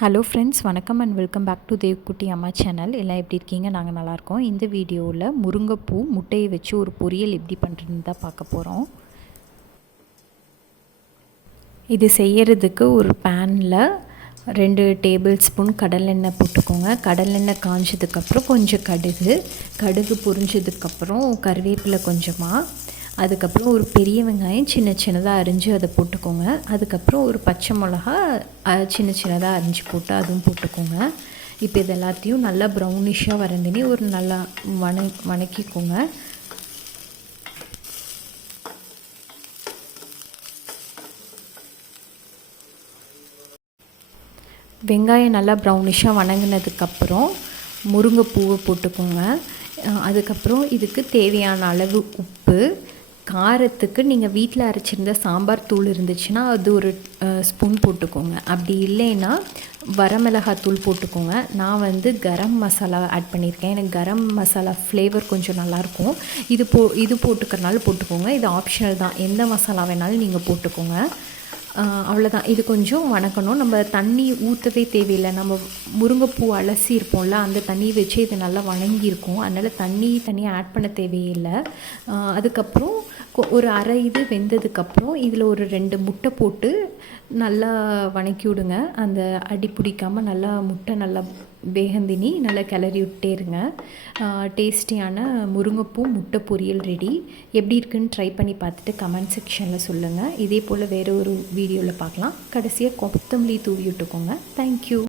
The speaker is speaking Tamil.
ஹலோ ஃப்ரெண்ட்ஸ் வணக்கம் and welcome back to Devkutti Amma channel எல்லாம் எப்படி இருக்கீங்க? நாங்கள் நல்லாயிருக்கோம் இந்த வீடியோவில் முருங்கைப்பூ முட்டையை வச்சு ஒரு பொரியல் எப்படி பண்ணுறதுன்னு தான் பார்க்க போகிறோம் இது செய்யறதுக்கு ஒரு பேனில் ரெண்டு டேபிள் ஸ்பூன் கடலெண்ணெய் போட்டுக்கோங்க. கடலெண்ணெய் காஞ்சதுக்கப்புறம் கொஞ்சம் கடுகு. கடுகு பொரிஞ்சதுக்கப்புறம் கருவேப்பிலை கொஞ்சமாக அதுக்கப்புறம் ஒரு பெரிய வெங்காயம் சின்ன சின்னதாக அரிஞ்சு அதை போட்டுக்கோங்க. அதுக்கப்புறம் ஒரு பச்சை மிளகா சின்ன சின்னதாக அரிஞ்சு போட்டு அதுவும் போட்டுக்கோங்க. இப்போ இது எல்லாத்தையும் நல்லா ப்ரௌனிஷாக வரந்தினி ஒரு நல்லா வண வணக்கிக்கோங்க. வெங்காயம் நல்லா ப்ரௌனிஷாக வணங்கினதுக்கப்புறம் முருங்கைப்பூவை போட்டுக்கோங்க. அதுக்கப்புறம் இதுக்கு தேவையான அளவு உப்பு காரத்துக்கு நீங்கள் வீட்டில் அரைச்சிருந்த சாம்பார் தூள் இருந்துச்சுன்னா அது ஒரு ஸ்பூன் போட்டுக்கோங்க. அப்படி இல்லைன்னா வரமிளகாத்தூள் போட்டுக்கோங்க. நான் வந்து கரம் மசாலா ஆட் பண்ணியிருக்கேன். எனக்கு கரம் மசாலா ஃப்ளேவர் கொஞ்சம் நல்லாயிருக்கும் இது போ இது போட்டுக்கிறனால போட்டுக்கோங்க. இது ஆப்ஷனல் தான். எந்த மசாலா வேணாலும் நீங்கள் போட்டுக்கோங்க. அவ்வளோதான் இது கொஞ்சம் வணக்கணும். நம்ம தண்ணி ஊற்றவே தேவையில்லை. நம்ம முருங்கைப்பூ அலசி இருப்போம்ல அந்த தண்ணி வச்சு இது நல்லா வணங்கியிருக்கும். அதனால் தண்ணி தனியாக ஆட் பண்ண தேவையில்லை. அதுக்கப்புறம் ஒரு அரை இது வெந்ததுக்கப்புறம் இதில் ஒரு ரெண்டு முட்டை போட்டு நல்லா வணக்கி விடுங்க. அந்த அடி பிடிக்காமல் நல்லா முட்டை நல்லா வேகந்தினி நல்லா கிளறி விட்டே இருங்க. டேஸ்டியான முருங்கைப்பூ முட்டை பொரியல் ரெடி. எப்படி இருக்குன்னு ட்ரை பண்ணி பார்த்துட்டு கமெண்ட் செக்ஷனில் சொல்லுங்கள் இதே போல் வேறு ஒரு வீடியோவில் பார்க்கலாம். கடைசியாக கொத்தமல்லி தூவி விட்டுக்கோங்க. தேங்க்யூ